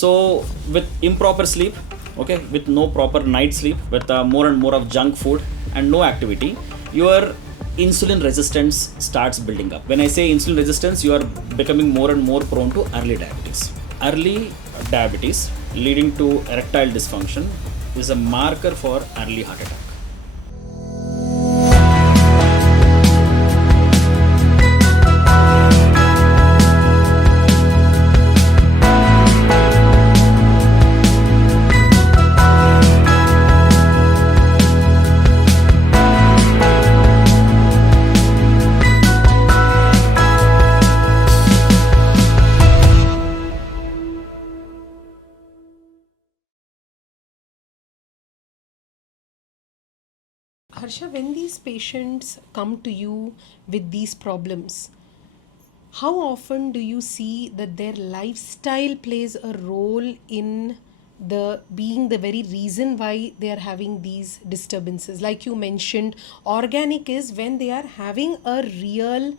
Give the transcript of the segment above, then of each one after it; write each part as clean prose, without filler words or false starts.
So with improper sleep, okay, with no proper night sleep, with more and more of junk food and no activity, your insulin resistance starts building up. When I say insulin resistance, you are becoming more and more prone to early diabetes. Early diabetes leading to erectile dysfunction is a marker for early heart attack. Harsha, when these patients come to you with these problems, how often do you see that their lifestyle plays a role in the being the very reason why they are having these disturbances? Like you mentioned, organic is when they are having a real,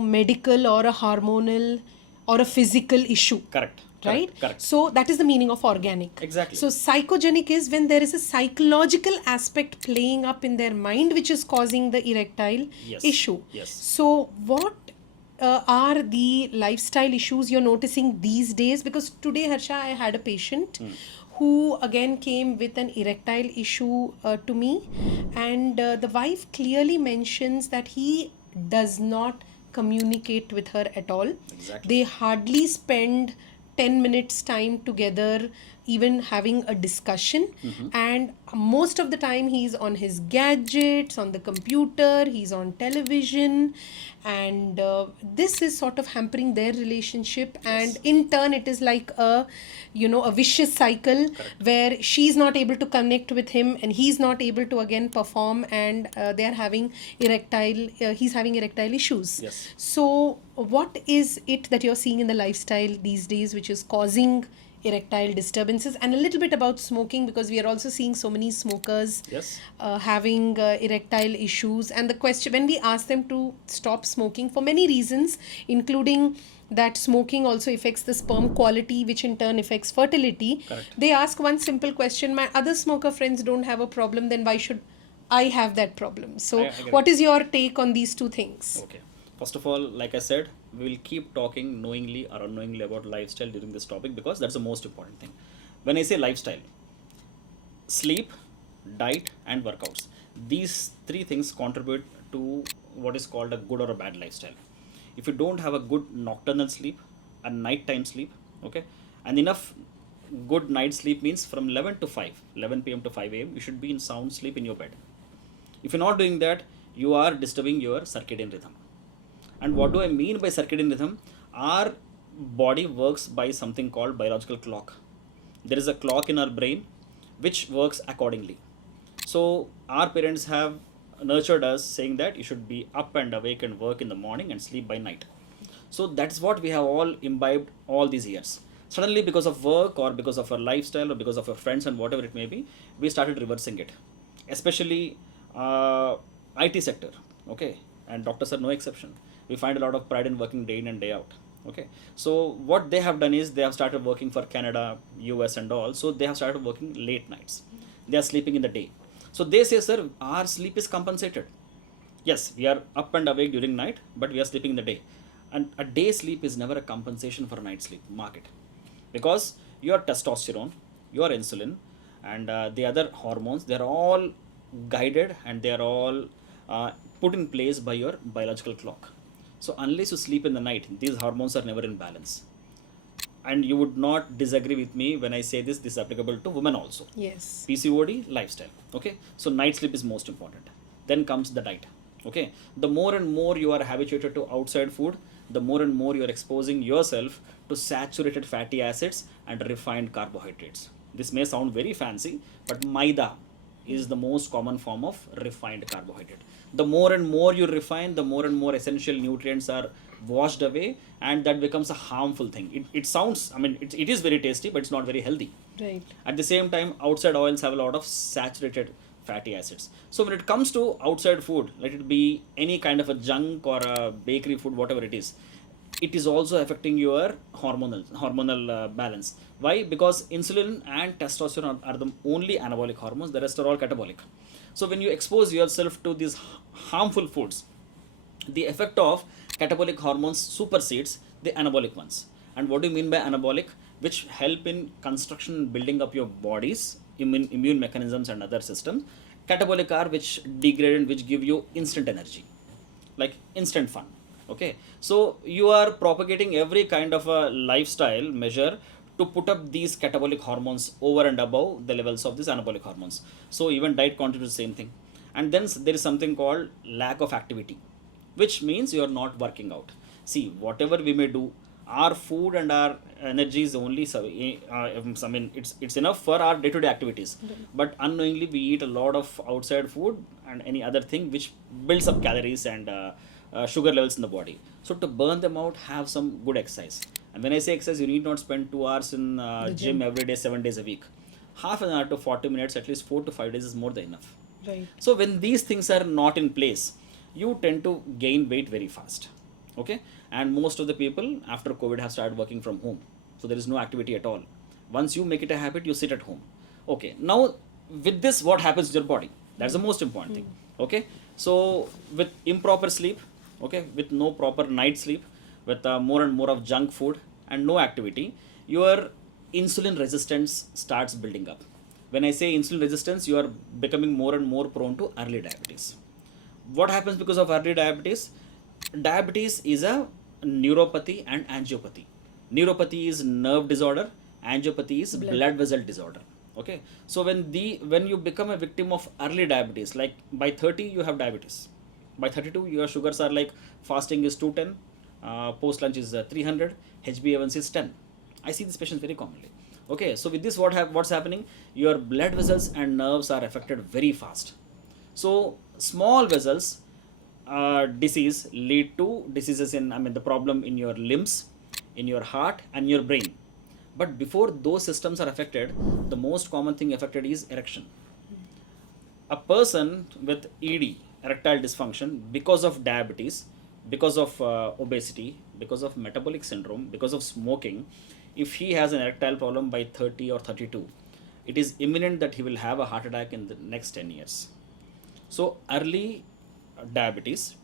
medical or a hormonal or a physical issue. Correct. Right? Correct. So that is the meaning of organic. Exactly. So psychogenic is when there is a psychological aspect playing up in their mind which is causing the erectile issue. Yes. So what are the lifestyle issues you're noticing these days? Because today, Harsha, I had a patient who again came with an erectile issue to me, and the wife clearly mentions that he does not communicate with her at all. Exactly. They hardly spend 10 minutes time together even having a discussion, and most of the time he's on his gadgets, on the computer, he's on television, and this is sort of hampering their relationship. And in turn it is like a vicious cycle where she's not able to connect with him and he's not able to again perform, and they are having erectile he's having erectile issues. Yes. So what is it that you're seeing in the lifestyle these days which is causing erectile disturbances? And a little bit about smoking, because we are also seeing so many smokers Yes. having erectile issues. And the question, when we ask them to stop smoking for many reasons, including that smoking also affects the sperm quality, which in turn affects fertility. Correct. They ask one simple question: my other smoker friends don't have a problem, then why should I have that problem? So I agree. what is your take on these two things? Okay. First of all, like I said, we will keep talking knowingly or unknowingly about lifestyle during this topic because that's the most important thing. When I say lifestyle, sleep, diet, and workouts. These three things contribute to what is called a good or a bad lifestyle. If you don't have a good nocturnal sleep, a nighttime sleep, okay, and enough good night sleep means from 11 to 5, 11 p.m. to 5 a.m., you should be in sound sleep in your bed. If you're not doing that, you are disturbing your circadian rhythm. And what do I mean by circadian rhythm? Our body works by something called biological clock. There is a clock in our brain which works accordingly. So our parents have nurtured us saying that you should be up and awake and work in the morning and sleep by night. So that's what we have all imbibed all these years. Suddenly, because of work or because of our lifestyle or because of our friends and whatever it may be, we started reversing it. Especially IT sector, okay, and doctors are no exception. We find a lot of pride in working day in and day out. Okay, so what they have done is they have started working for Canada, US, and all. So they have started working late nights. They are sleeping in the day. So they say, sir, our sleep is compensated. Yes, we are up and awake during night, but we are sleeping in the day. And a day sleep is never a compensation for a night sleep. Mark it, because your testosterone, your insulin, and the other hormones, they are all guided and they are all put in place by your biological clock. So unless you sleep in the night, these hormones are never in balance. And you would not disagree with me when I say this is applicable to women also. Yes. PCOD, lifestyle. Okay, so night sleep is most important. Then comes the diet. Okay, the more and more you are habituated to outside food, the more and more you are exposing yourself to saturated fatty acids and refined carbohydrates. This may sound very fancy, but maida is the most common form of refined carbohydrate. The more and more you refine, the more and more essential nutrients are washed away, and that becomes a harmful thing. It sounds, I mean, it is very tasty, but it's not very healthy. Right. At the same time, outside oils have a lot of saturated fatty acids. So when it comes to outside food, let it be any kind of a junk or a bakery food, whatever it is, it is also affecting your hormonal balance. Why? Because insulin and testosterone are the only anabolic hormones, the rest are all catabolic. So when you expose yourself to these harmful foods, the effect of catabolic hormones supersedes the anabolic ones. And what do you mean by anabolic? Which help in construction and building up your body's immune mechanisms and other systems. Catabolic are which degrade and which give you instant energy, like instant fun. Okay, so you are propagating every kind of a lifestyle measure to put up these catabolic hormones over and above the levels of these anabolic hormones. So even diet contributes the same thing. And then there is something called lack of activity, which means you are not working out. See, whatever we may do, our food and our energy is only I mean it's enough for our day-to-day activities. But unknowingly we eat a lot of outside food and any other thing which builds up calories and sugar levels in the body. So to burn them out, have some good exercise. And when I say exercise, you need not spend 2 hours in The gym gym. every day 7 days a week. Half an hour to 40 minutes, at least 4 to 5 days is more than enough. Right. So when these things are not in place, you tend to gain weight very fast. Okay, and most of the people after COVID have started working from home, so there is no activity at all. Once you make it a habit, you sit at home. Okay, now with this, what happens to your body? That's the most important thing. Okay, so with improper sleep, okay, with no proper night sleep, with more and more of junk food and no activity, your insulin resistance starts building up. When I say insulin resistance, you are becoming more and more prone to early diabetes. What happens because of early diabetes? Diabetes is a neuropathy and angiopathy. Neuropathy is nerve disorder, angiopathy is blood vessel disorder. Okay, so when you become a victim of early diabetes, like by 30 you have diabetes, by 32 your sugars are like, fasting is 210, post lunch is 300, HbA1c is 10. I see these patients very commonly. Okay, so with this, what's happening? Your blood vessels and nerves are affected very fast. So small vessels disease lead to diseases in, I mean, the problem in your limbs, in your heart and your brain. But before those systems are affected, the most common thing affected is erection. A person with ED, erectile dysfunction, because of diabetes, because of obesity, because of metabolic syndrome, because of smoking, if he has an erectile problem by 30 or 32, it is imminent that he will have a heart attack in the next 10 years. So early diabetes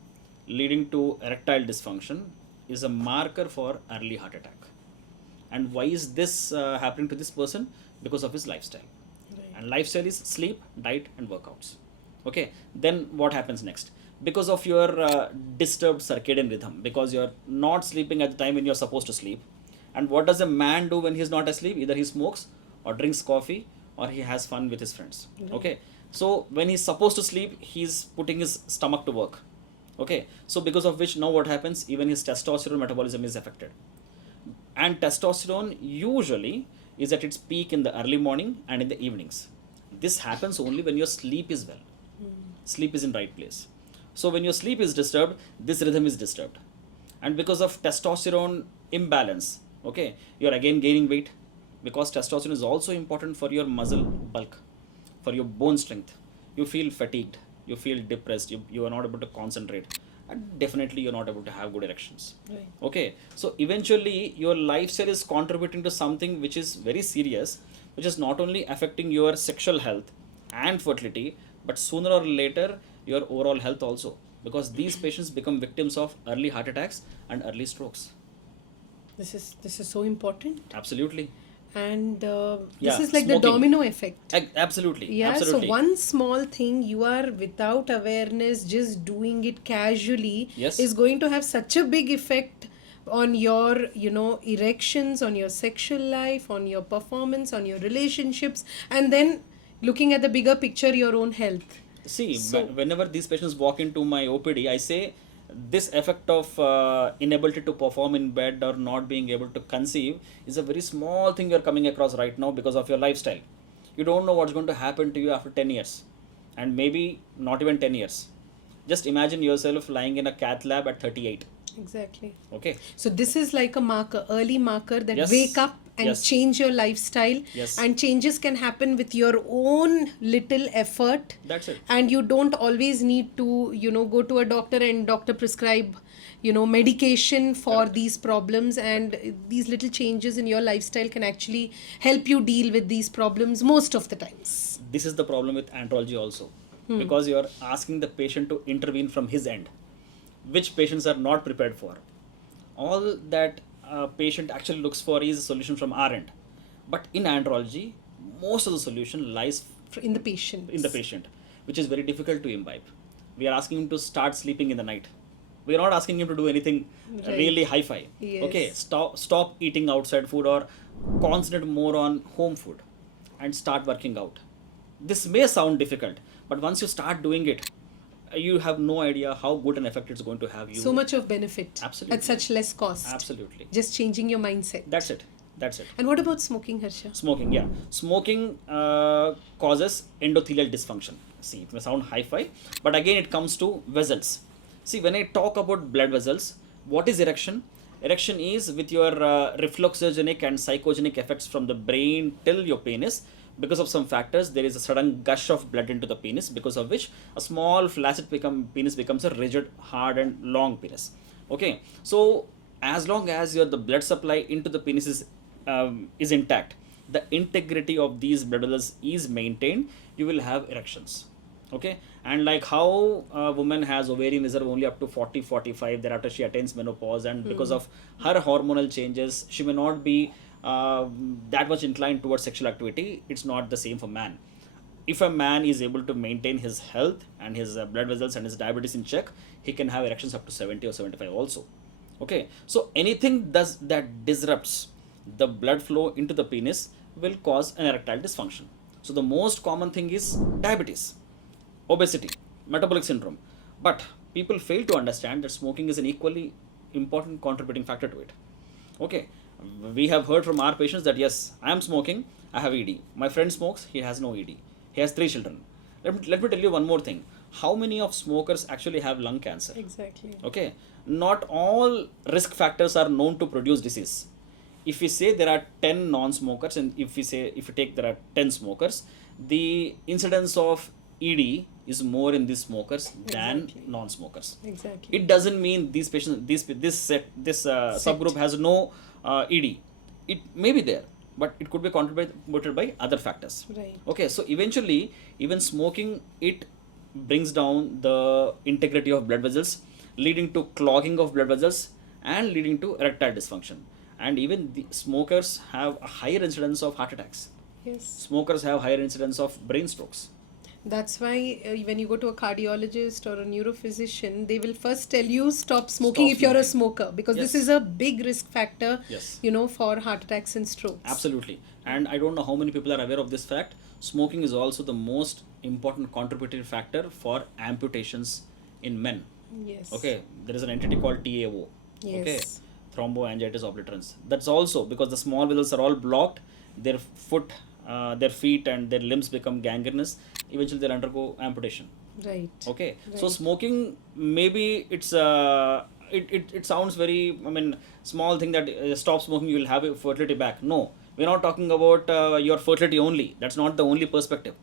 leading to erectile dysfunction is a marker for early heart attack. And why is this happening to this person? Because of his lifestyle. Right. And lifestyle is sleep, diet and workouts. Okay, then what happens next? Because of your disturbed circadian rhythm, because you're not sleeping at the time when you're supposed to sleep. And what does a man do when he's not asleep? Either he smokes or drinks coffee or he has fun with his friends. Okay, so when he's supposed to sleep, he's putting his stomach to work. Okay, so because of which, now what happens? Even his testosterone metabolism is affected. And testosterone usually is at its peak in the early morning and in the evenings. This happens only when your sleep is well. Sleep is in right place. So when your sleep is disturbed, this rhythm is disturbed. And because of testosterone imbalance, okay, you're again gaining weight, because testosterone is also important for your muscle bulk, for your bone strength. You feel fatigued, you feel depressed, you are not able to concentrate, and definitely you're not able to have good erections. Right. Okay, so eventually your lifestyle is contributing to something which is very serious, which is not only affecting your sexual health and fertility, but sooner or later your overall health also, because these patients become victims of early heart attacks and early strokes. This is so important. Absolutely. And this Yeah, is like the smoking. domino effect. Absolutely. Yeah, Absolutely. so one small thing you are without awareness, just doing it casually, Yes. is going to have such a big effect on your, erections, on your sexual life, on your performance, on your relationships, and then looking at the bigger picture, your own health. See, So, whenever these patients walk into my OPD, I say this effect of inability to perform in bed or not being able to conceive is a very small thing you're coming across right now because of your lifestyle. You don't know what's going to happen to you after 10 years, and maybe not even 10 years. Just imagine yourself lying in a cath lab at 38. exactly. Okay? So this is like a marker, early marker that Yes. wake up and Yes. change your lifestyle. Yes. And changes can happen with your own little effort. That's it. And you don't always need to, go to a doctor and doctor prescribe, medication for these problems, and these little changes in your lifestyle can actually help you deal with these problems most of the times. This is the problem with andrology also, because you are asking the patient to intervene from his end, which patients are not prepared for. All that patient actually looks for is a solution from our end, but in andrology most of the solution lies In the patient. in the patient, which is very difficult to imbibe. We are asking him to start sleeping in the night. We are not asking him to do anything Right. really hi-fi. Yes. Okay, stop eating outside food, or concentrate more on home food and start working out. This may sound difficult, but once you start doing it, you have no idea how good an effect it's going to have you. So much of benefit. Absolutely. At such less cost. Absolutely. Just changing your mindset. That's it. That's it. And what about smoking, Harsha? Smoking, yeah. Smoking causes endothelial dysfunction. See, it may sound hi-fi, but again it comes to vessels. See, when I talk about blood vessels, what is erection? Erection is with your refluxogenic and psychogenic effects from the brain till your penis. Because of some factors, there is a sudden gush of blood into the penis, because of which a small flaccid penis becomes a rigid, hard and long penis. Okay, so as long as the blood supply into the penis is intact, the integrity of these blood vessels is maintained, you will have erections. Okay, and like how a woman has ovarian reserve only up to 40-45, thereafter she attains menopause, and because of her hormonal changes she may not be that much inclined towards sexual activity. It's not the same for man. If a man is able to maintain his health and his blood vessels and his diabetes in check, he can have erections up to 70 or 75 also. Okay, so anything that disrupts the blood flow into the penis will cause an erectile dysfunction. So the most common thing is diabetes, obesity, metabolic syndrome. But people fail to understand that smoking is an equally important contributing factor to it. Okay, we have heard from our patients that yes, I am smoking, I have ED. My friend smokes, he has no ED. He has 3 children. Let me tell you one more thing. How many of smokers actually have lung cancer? Exactly. Okay, not all risk factors are known to produce disease. If we say there are 10 non-smokers, and if you take there are 10 smokers, the incidence of ED is more in these smokers than Exactly. non-smokers. Exactly. It doesn't mean these patients, this subgroup has no ED. It may be there, but it could be contributed by other factors. Right. Okay, so eventually, even smoking, it brings down the integrity of blood vessels, leading to clogging of blood vessels and leading to erectile dysfunction. And even the smokers have a higher incidence of heart attacks. Yes. Smokers have higher incidence of brain strokes. That's why when you go to a cardiologist or a neurophysician, they will first tell you stop smoking Stop if you're a smoking. smoker, because this Yes. is a big risk factor, Yes. for heart attacks and strokes. Absolutely. And I don't know how many people are aware of this fact. Smoking is also the most important contributing factor for amputations in men. Yes. Okay, there is an entity called TAO. Okay, Yes. thromboangiitis obliterans. That's also because the small vessels are all blocked. Their feet, and their limbs become gangrenous. Eventually, they'll undergo amputation. Right. Okay, so Right. smoking, maybe it sounds very, small thing that stop smoking, you will have your fertility back. No, we're not talking about your fertility only. That's not the only perspective.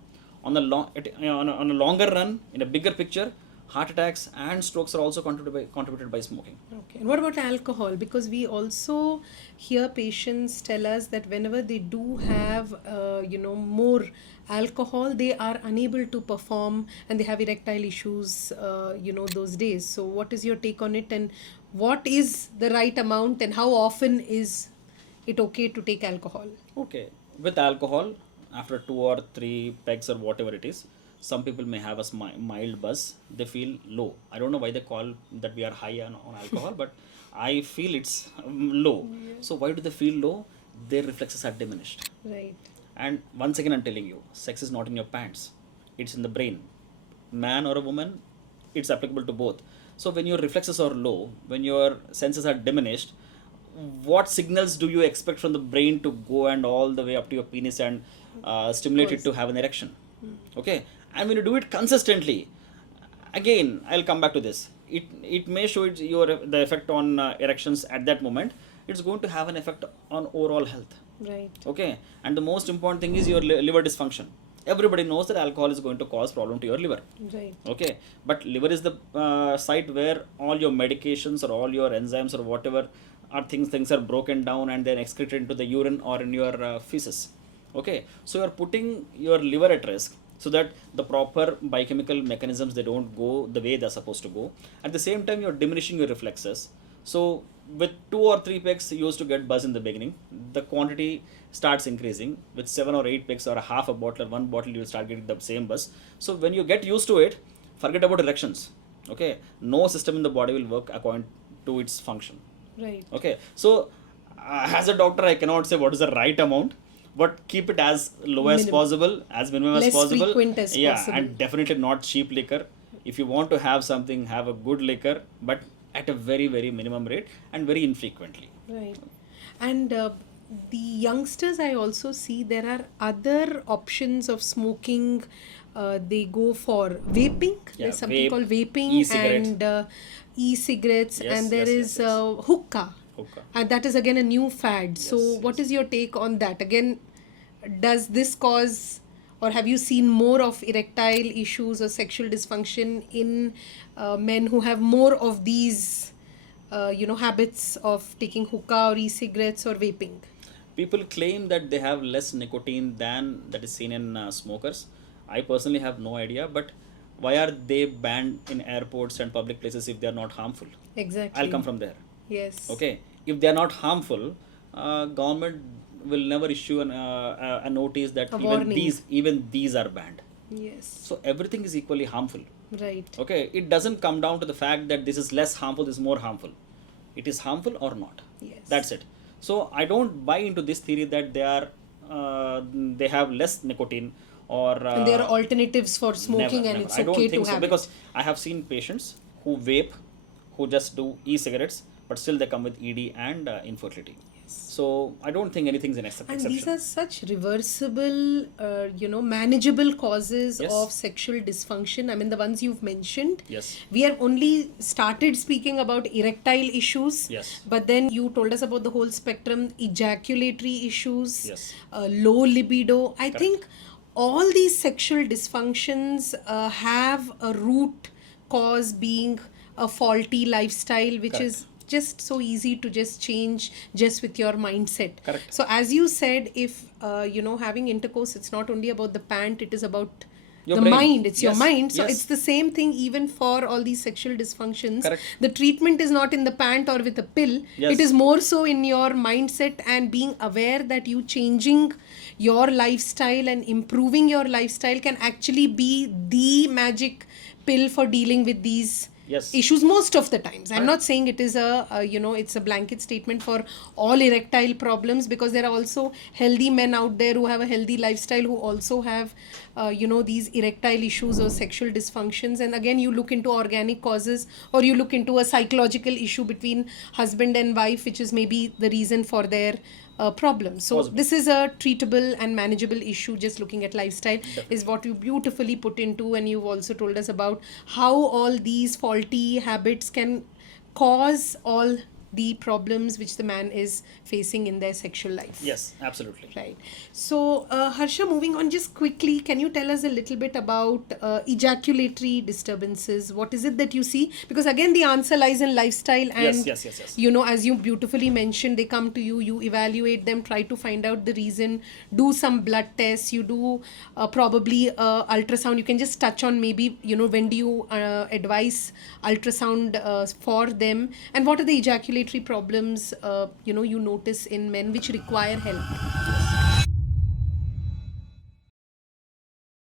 On the on a longer run, in a bigger picture, heart attacks and strokes are also contributed by smoking. Okay. And what about alcohol? Because we also hear patients tell us that whenever they do have, more alcohol, they are unable to perform and they have erectile issues, those days. So what is your take on it, and what is the right amount, and how often is it okay to take alcohol? Okay, with alcohol, after 2 or 3 pegs or whatever it is, some people may have a mild buzz. They feel low. I don't know why they call that we are high on alcohol, but I feel it's low. So why do they feel low? Their reflexes are diminished. Right. And once again, I'm telling you, sex is not in your pants; it's in the brain. Man or a woman, it's applicable to both. So when your reflexes are low, when your senses are diminished, what signals do you expect from the brain to go and all the way up to your penis and stimulate it to have an erection? Okay, and when you do it consistently, again I'll come back to this. It may show the effect on erections at that moment. It's going to have an effect on overall health. Right. Okay, and the most important thing is your liver dysfunction. everybody knows that alcohol is going to cause problem to your liver. Right. Okay, but liver is the site where all your medications or all your enzymes or whatever are things are broken down and then excreted into the urine or in your feces. Okay, so you are putting your liver at risk so that the proper biochemical mechanisms, they don't go the way they're supposed to go. At the same time, you're diminishing your reflexes. So with 2 or 3 pecks you used to get buzz in the beginning, the quantity starts increasing. With 7 or 8 pecks or a half a bottle or one bottle, you start getting the same buzz. So when you get used to it, forget about erections. Okay, no system in the body will work according to its function. Right. Okay, so as a doctor I cannot say what is the right amount, but keep it as low as possible, as minimum as Less possible. frequent as Yeah, possible. and definitely not cheap liquor. If you want to have something, have a good liquor, but at a very very minimum rate and very infrequently. Right. And the youngsters, I also see there are other options of smoking. They go for vaping. Yeah, There's something vape, called vaping e-cigarette. and e-cigarettes, Yes, and there yes, is yes, yes. hookah. Hookah. And that is again a new fad. So, Yes, what yes. is your take on that? Again, does this cause, or have you seen more of erectile issues or sexual dysfunction in men who have more of these, habits of taking hookah or e-cigarettes or vaping? People claim that they have less nicotine than that is seen in smokers. I personally have no idea, but why are they banned in airports and public places if they are not harmful? Exactly. I'll come from there. Yes. Okay, if they are not harmful, government will never issue a notice that A even warning. these are banned. Yes. So everything is equally harmful. Right. Okay, it doesn't come down to the fact that this is less harmful, this is more harmful. It is harmful or not. Yes. That's it. So I don't buy into this theory that they have less nicotine or And there are alternatives for smoking, never, and never. it's I don't okay think to so, have because it. I have seen patients who vape, who just do e-cigarettes, but still they come with ED and infertility. So I don't think anything's an And exception. these are such reversible, manageable causes Yes. of sexual dysfunction. I mean, the ones you've mentioned. Yes. We have only started speaking about erectile issues. Yes. But then you told us about the whole spectrum, ejaculatory issues, Yes. low libido. I think all these sexual dysfunctions have a root cause being a faulty lifestyle, which Correct. is just so easy to just change just with your mindset. Correct. So as you said, if having intercourse, it's not only about the pant, it is about Your the brain. mind. It's your Yes, mind. So yes. it's the same thing even for all these sexual dysfunctions. Correct. The treatment is not in the pant or with a pill. Yes. It is more so in your mindset and being aware that you changing your lifestyle and improving your lifestyle can actually be the magic pill for dealing with these Yes. issues most of the times. I'm not saying it is it's a blanket statement for all erectile problems, because there are also healthy men out there who have a healthy lifestyle who also have these erectile issues or sexual dysfunctions. And again, you look into organic causes, or you look into a psychological issue between husband and wife, which is maybe the reason for their problem. So Possible. this is a treatable and manageable issue. Just looking at lifestyle is what you beautifully put into, and you've also told us about how all these faulty habits can cause all the problems which the man is facing in their sexual life. Yes, absolutely. Right. So, Harsha, moving on just quickly, can you tell us a little bit about ejaculatory disturbances? What is it that you see? Because again, the answer lies in lifestyle, and Yes. as you beautifully mentioned, they come to you, you evaluate them, try to find out the reason, do some blood tests, you do probably ultrasound. You can just touch on maybe, when do you advise ultrasound for them, and what are the ejaculatory problems, you notice in men which require help?